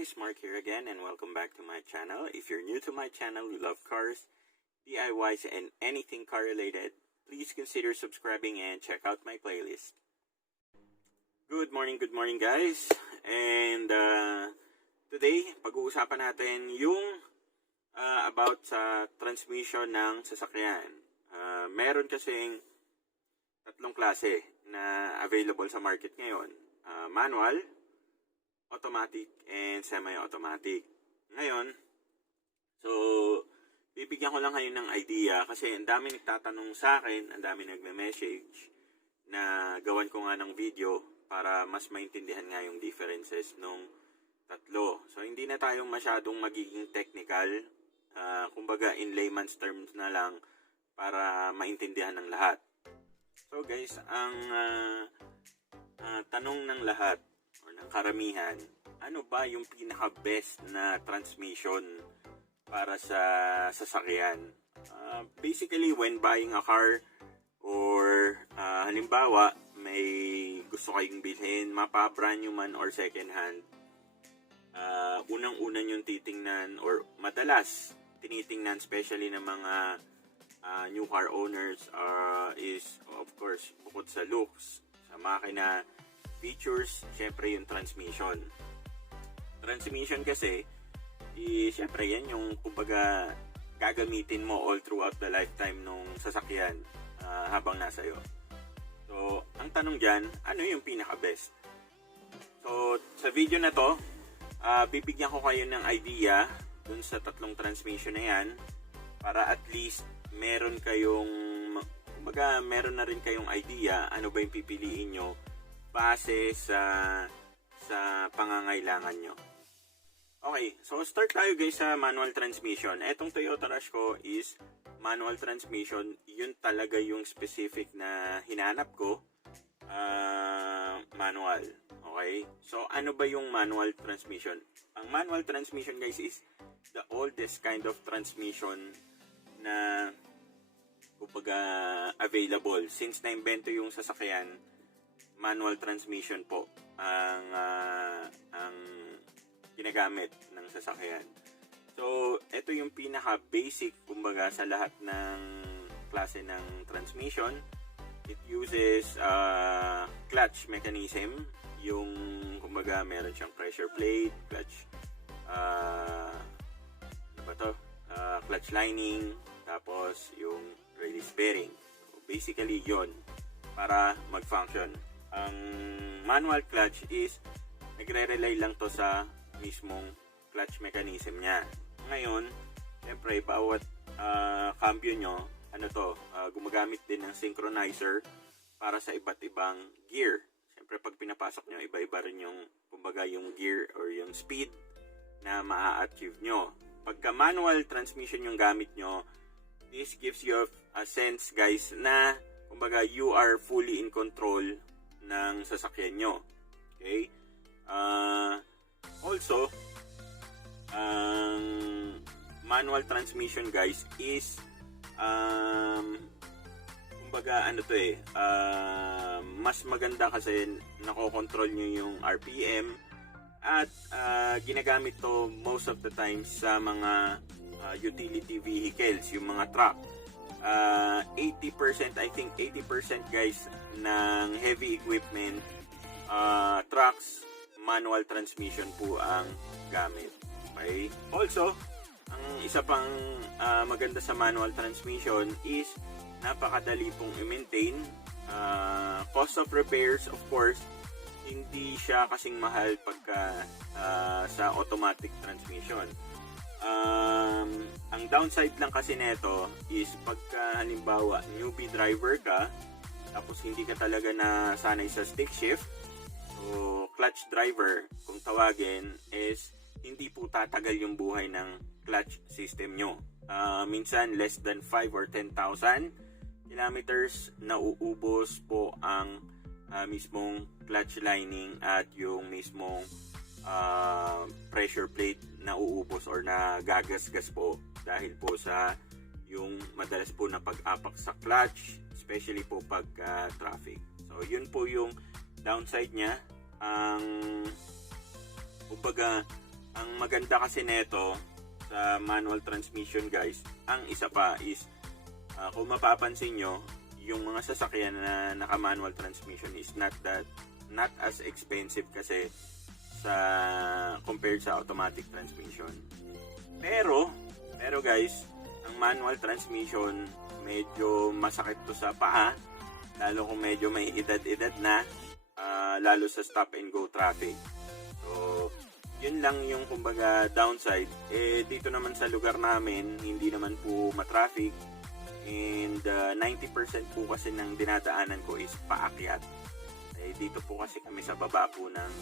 guys, Mark here again and welcome back to my channel. If you're new to my channel, you love cars, DIYs, and anything car related, please consider subscribing and check out my playlist. Good morning guys. And today, pag-uusapan natin yung about sa transmission ng sasakyan. Meron kasing tatlong klase na available sa market ngayon. Manual, automatic, and semi-automatic. Ngayon, so, bibigyan ko lang kayo ng idea kasi ang dami nagtatanong sa akin, ang dami nagme-message na gawan ko nga ng video para mas maintindihan nga yung differences nung tatlo. So, hindi na tayong masyadong magiging technical. Kumbaga, in layman's terms na lang para maintindihan ng lahat. So, guys, ang tanong ng lahat or ng karamihan, ano ba yung pinaka-best na transmission para sa sasakyan? Basically, when buying a car or halimbawa, may gusto kayong bilhin, mapa-brand new man or second hand, unang-una yung titingnan or madalas tinitingnan, especially ng mga new car owners, is of course, bukod sa looks, sa makina, features, syempre yung transmission. Transmission kasi, syempre yan yung kumbaga gagamitin mo all throughout the lifetime nung sasakyan habang nasa iyo. So, ang tanong dyan, ano yung pinaka-best? So, sa video na to, bibigyan ko kayo ng idea dun sa tatlong transmission na yan para at least meron na rin kayong idea ano ba yung pipiliin nyo base sa pangangailangan nyo. Okay, so start tayo guys sa manual transmission. Etong Toyota Rush ko is manual transmission. Yun talaga yung specific na hinanap ko. Manual. Okay? So, ano ba yung manual transmission? Ang manual transmission guys is the oldest kind of transmission na kumbaga available. Since na-invento yung sasakyan, manual transmission po ang ginagamit ng sasakyan. So, ito yung pinaka-basic kumbaga sa lahat ng klase ng transmission. It uses clutch mechanism. Yung kumbaga meron siyang pressure plate, clutch clutch lining, tapos yung release bearing. So, basically yon para mag-function. Ang manual clutch is nagre-rely lang to sa mismong clutch mechanism niya. Ngayon, syempre bawat cambio nyo, gumagamit din ng synchronizer para sa iba't ibang gear. Syempre pag pinapasok nyo, iba-iba rin yung kumbaga yung gear or yung speed na maa-achieve nyo. Pagka manual transmission yung gamit nyo, this gives you a sense guys na kumbaga you are fully in control ng sasakyan nyo. Okay? Also, manual transmission guys is kumbaga mas maganda kasi nakokontrol nyo yung RPM at ginagamit to most of the time sa mga utility vehicles, yung mga truck. 80% guys ng heavy equipment trucks, manual transmission po ang gamit. Okay? Also, ang isa pang maganda sa manual transmission is napakadali pong i-maintain. Cost of repairs, of course, hindi siya kasing mahal pagka sa automatic transmission. Ang downside lang kasi nito is pagka halimbawa newbie driver ka tapos hindi ka talaga na sanay sa stick shift, so clutch driver kung tawagin, is hindi po tatagal yung buhay ng clutch system nyo. Minsan less than 5 or 10,000 kilometers nauubos po ang mismong clutch lining at yung mismong pressure plate na uubos or na gagasgas po dahil po sa yung madalas po na pag-apak sa clutch, especially po pag traffic. So yun po yung downside niya. Ang kumbaga ang maganda kasi neto sa manual transmission guys, ang isa pa is kung mapapansin nyo, yung mga sasakyan na naka-manual transmission is not as expensive kasi sa compared sa automatic transmission. Pero guys, ang manual transmission medyo masakit to sa paa, lalo kung medyo may edad-edad na, lalo sa stop and go traffic. So yun lang yung kumbaga downside. Dito naman sa lugar namin, hindi naman po matraffic, and 90% po kasi ng dinadaanan ko is paakyat. Dito po kasi kami sa baba po ng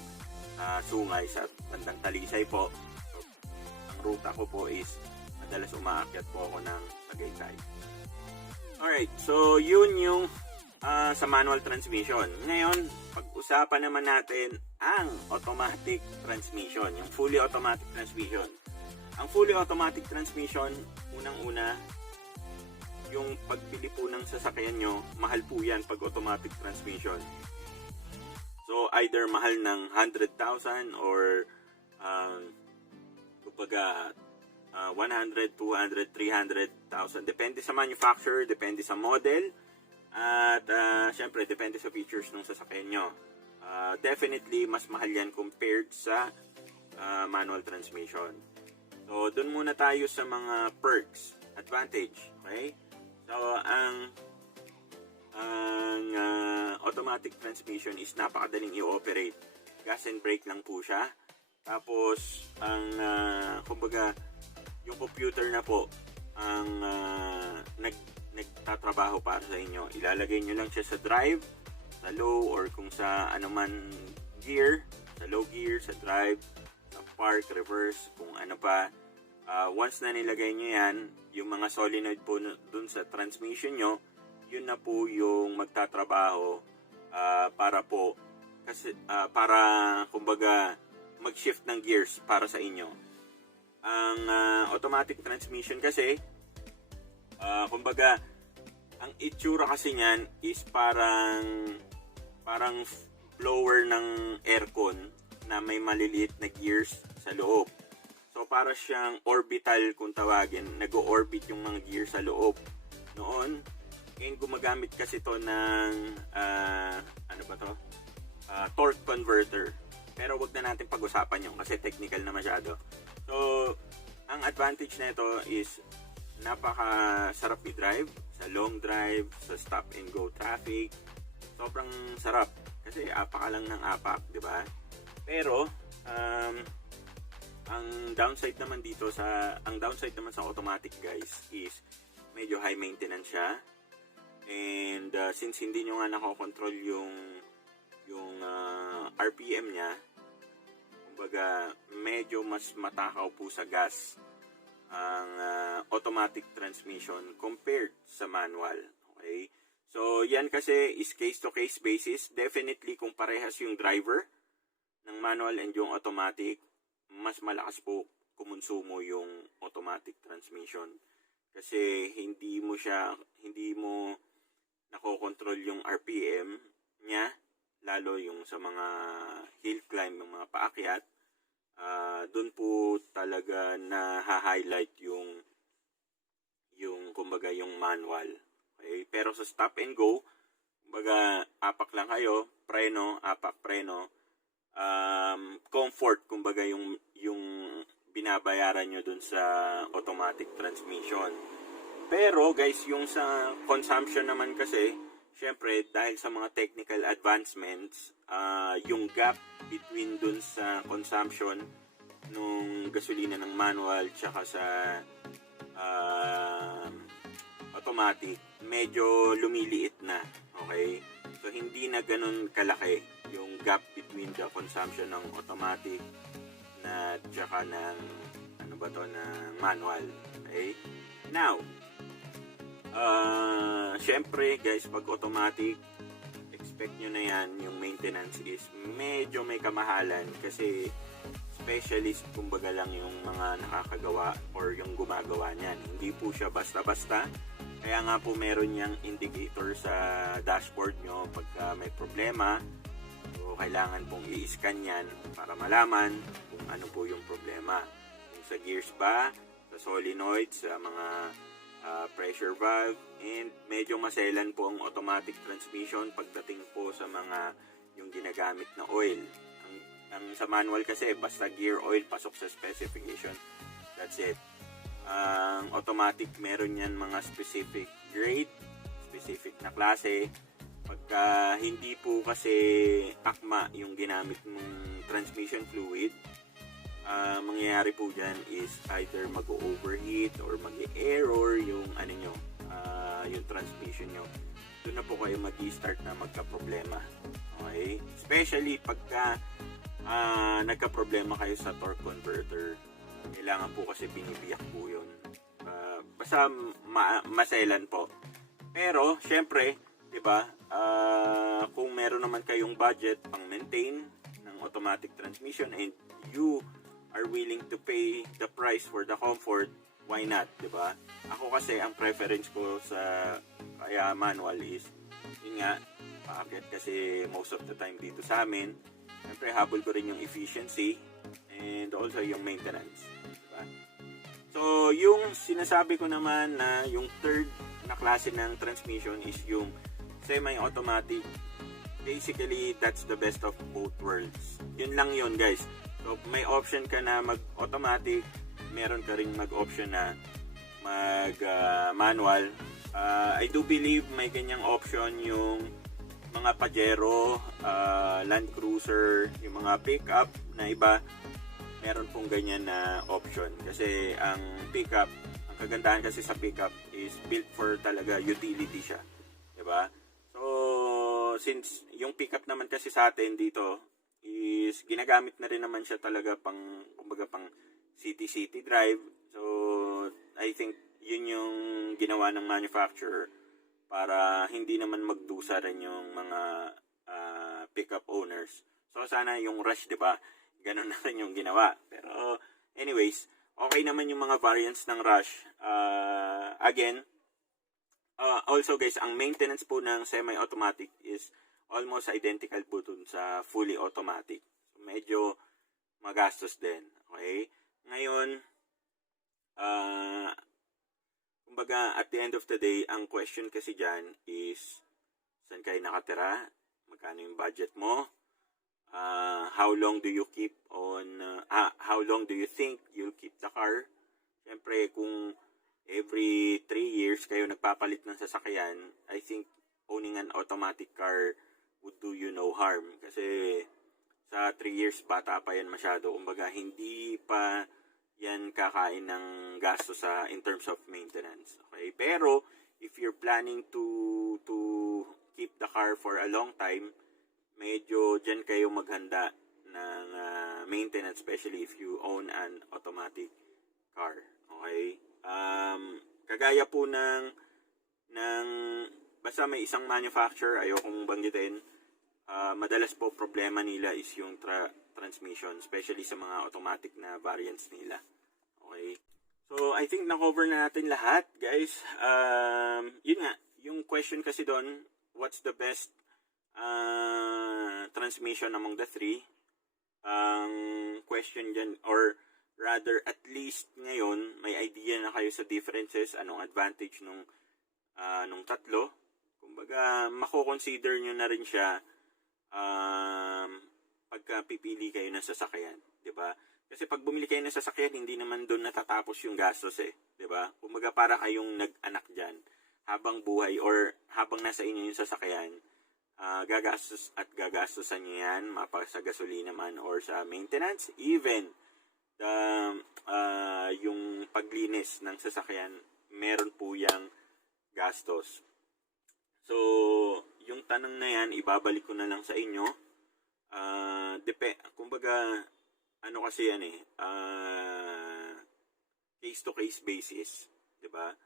sungay sa bandang Talisay po. So, ang ruta ko po is madalas umaakyat po ako ng Tagaytay. Alright, so yun yung sa manual transmission. Ngayon, pag-usapan naman natin ang automatic transmission, yung fully automatic transmission. Ang fully automatic transmission, unang-una, yung pagbili po ng sasakyan nyo, mahal po yan pag automatic transmission. So, either mahal ng 100,000 or kumbaga 100, 200, 300,000. Depende sa manufacturer, depende sa model, at syempre, depende sa features ng sasakyan nyo. Definitely, mas mahal yan compared sa manual transmission. So, dun muna tayo sa mga perks, advantage, okay? So, ang automatic transmission is napakadaling i-operate. Gas and brake lang po siya. Tapos, kumbaga, yung computer na po, ang nagtatrabaho para sa inyo. Ilalagay nyo lang siya sa drive, sa low, or kung sa anuman gear, sa low gear, sa drive, sa park, reverse, kung ano pa. Once na nilagay nyo yan, yung mga solenoid po dun sa transmission nyo, yun na po yung magtatrabaho para po, kasi, para kumbaga mag-shift ng gears para sa inyo. Ang automatic transmission kasi, kumbaga, ang itsura kasi niyan is parang blower ng aircon na may maliliit na gears sa loob. So, para siyang orbital kung tawagin. Nag-orbit yung mga gears sa loob. Noon, and gumagamit kasi to ng torque converter. Pero wag na natin pag-usapan yun kasi technical na masyado. So, ang advantage nito is napaka-sarap i-drive sa long drive, sa stop and go traffic. Sobrang sarap kasi apak ka lang ng apak, di ba? Pero ang downside naman sa automatic guys is medyo high maintenance siya. And since hindi nyo nga nakokontrol yung RPM niya, kumbaga medyo mas matakaw po sa gas ang automatic transmission compared sa manual. Okay? So, yan kasi is case-to-case basis. Definitely, kung parehas yung driver ng manual and yung automatic, mas malakas po kumonsumo yung automatic transmission. Kasi hindi mo nakokontrol yung RPM niya, lalo yung sa mga hill climb, yung mga paakyat. Doon po talaga na-highlight yung kumbaga yung manual. Okay? Pero sa stop and go, kumbaga apak lang kayo, preno, apak, preno. Comfort, kumbaga yung binabayaran nyo dun sa automatic transmission. Pero guys, yung sa consumption naman kasi, syempre dahil sa mga technical advancements, yung gap between dun sa consumption nung gasolina ng manual tsaka sa automatic, medyo lumiliit na. Okay? So hindi na ganun kalaki yung gap between the consumption ng automatic na tsaka ng ng manual. Okay? Now, syempre guys, pag automatic, expect nyo na yan, yung maintenance is medyo may kamahalan kasi specialist kumbaga lang yung mga nakakagawa or yung gumagawa niyan. Hindi po siya basta-basta. Kaya nga po meron niyang indicator sa dashboard nyo pagka may problema. So, kailangan pong i-scan yan para malaman kung ano po yung problema. Kung sa gears ba, sa solenoid, sa mga pressure valve, and medyo maselan po ang automatic transmission pagdating po sa mga yung ginagamit na oil. Ang sa manual kasi, basta gear oil, pasok sa specification. That's it. Ang automatic, meron yan mga specific grade, specific na klase. Pagka hindi po kasi akma yung ginamit mong transmission fluid, mangyayari po dyan is either mag-overheat or mag-error yung ano nyo, yung transmission nyo. Doon na po kayo mag-start na magka-problema. Okay? Especially pagka nagka-problema kayo sa torque converter. Kailangan po kasi binibiyak po yun. Basta maselan po. Pero, syempre, diba, kung meron naman kayong budget pang maintain ng automatic transmission and you are willing to pay the price for the comfort, why not, diba? Ako kasi, ang preference ko sa kaya manual is, yun nga, paakit kasi most of the time dito sa amin, siyempre habol ko rin yung efficiency and also yung maintenance, diba? So, yung sinasabi ko naman na yung third na klase ng transmission is yung semi-automatic. Basically, that's the best of both worlds. Yun lang yun, guys. So, may option ka na mag-automatic, meron ka rin mag-option na mag-manual. I do believe may ganyang option yung mga Pajero, Land Cruiser, yung mga pickup na iba, meron pong ganyan na option. Kasi ang pickup, ang kagandahan kasi sa pickup is built for talaga utility siya. Diba? So, since yung pickup naman kasi sa atin dito is ginagamit na rin naman siya talaga pang, kumbaga pang city-city drive. So, I think yun yung ginawa ng manufacturer para hindi naman magdusa rin yung mga pickup owners. So, sana yung Rush, diba? Ganun na rin yung ginawa. Pero, anyways, okay naman yung mga variants ng Rush. Again, also guys, ang maintenance po ng semi-automatic is almost identical po dun sa fully automatic. So, medyo magastos din. Okay? Ngayon, kumbaga, at the end of the day, ang question kasi dyan is, saan kayo nakatira? Magkano yung budget mo? How long do you keep on, how long do you think you'll keep the car? Siyempre, kung every 3 years kayo nagpapalit ng sasakyan, I think owning an automatic car would do you no harm. Kasi sa 3 years, bata pa yan masyado. Kumbaga, hindi pa yan kakain ng gasto sa in terms of maintenance. Okay? Pero, if you're planning to keep the car for a long time, medyo dyan kayo maghanda ng maintenance, especially if you own an automatic car. Okay? Kagaya po ng basta may isang manufacturer, ayokong banggitin, madalas po problema nila is yung transmission, especially sa mga automatic na variants nila. Okay? So, I think na-cover na natin lahat, guys. Yun nga, yung question kasi doon, what's the best transmission among the three? Ang question dyan, or rather, at least ngayon, may idea na kayo sa differences, anong advantage nung tatlo. Kumbaga, mako-consider nyo na rin siya pagka pipili kayo ng sasakyan, 'di ba? Kasi pag bumili kayo ng sasakyan, hindi naman doon natatapos yung gastos 'di ba? Kumbaga para kayong nag-anak diyan habang buhay or habang nasa inyo yung sasakyan, gagastos at gagastosan niyo 'yan, sa gasolina man or sa maintenance, even yung paglinis ng sasakyan, meron po yang gastos. So, yung tanong na yan, ibabalik ko na lang sa inyo. Kumbaga, ano kasi yan case-to-case basis. Diba?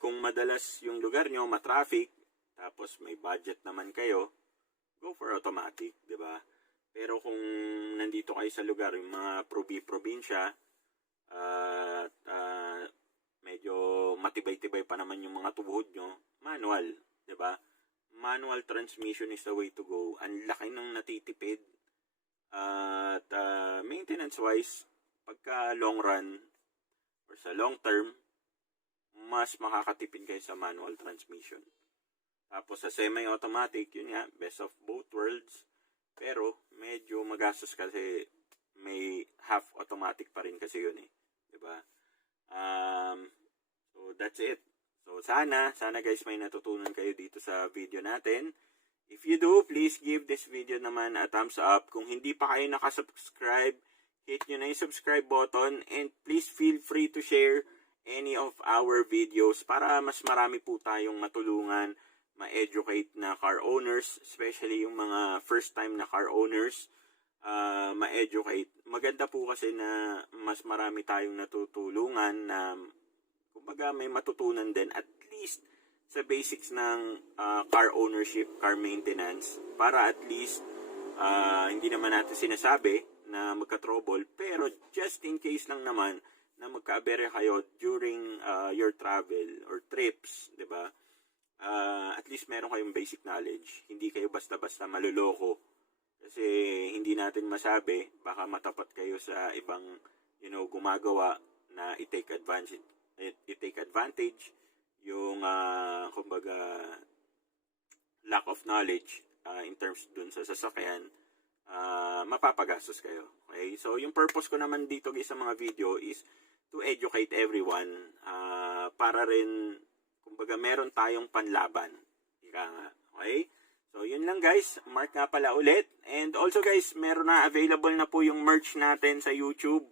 Kung madalas yung lugar nyo, matraffic, tapos may budget naman kayo, go for automatic. Diba? Pero kung nandito kayo sa lugar, yung mga probinsya, medyo matibay-tibay pa naman yung mga tuhod nyo, manual, 'di ba? manual transmission is the way to go. Ang laki ng natitipid. At maintenance-wise, pagka long run or sa long term, mas makakatipid kayo sa manual transmission. Tapos sa semi-automatic, yun nga, best of both worlds. Pero medyo magastos kasi may half automatic pa rin kasi yun eh. Diba? So that's it. So sana guys may natutunan kayo dito sa video natin. If you do, please give this video naman a thumbs up. Kung hindi pa kayo nakasubscribe, hit nyo na yung subscribe button. And please feel free to share any of our videos para mas marami po tayong matulungan, ma-educate na car owners, especially yung mga first time na car owners, ma-educate. Maganda po kasi na mas marami tayong natutulungan na kumbaga may matutunan din at least sa basics ng car ownership, car maintenance, para at least hindi naman natin sinasabi na magka-trouble, pero just in case lang naman na magka-aberya kayo during your travel or trips, 'di ba? At least meron kayong basic knowledge. Hindi kayo basta-basta maluloko. Kasi hindi natin masabi, baka matapat kayo sa ibang gumagawa na i-take advantage yung kumbaga lack of knowledge in terms dun sa sasakyan, mapapagastos kayo. Okay? So yung purpose ko naman dito guys sa mga video is to educate everyone, para rin kumbaga meron tayong panlaban. Ika nga. Okay? So yun lang guys, Mark nga pala ulit. And also guys, meron na available na po yung merch natin sa YouTube.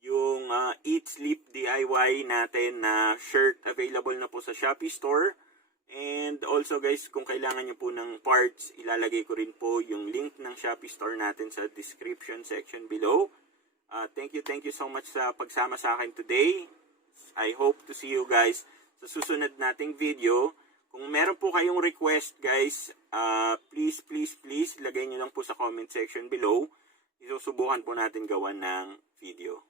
Yung Eat Sleep DIY natin na shirt, available na po sa Shopee store. And also guys, kung kailangan nyo po ng parts, ilalagay ko rin po yung link ng Shopee store natin sa description section below. Thank you so much sa pagsama sa akin today. I hope to see you guys sa susunod nating video. Kung meron po kayong request guys, please lagay nyo lang po sa comment section below. Isusubukan po natin gawan ng video.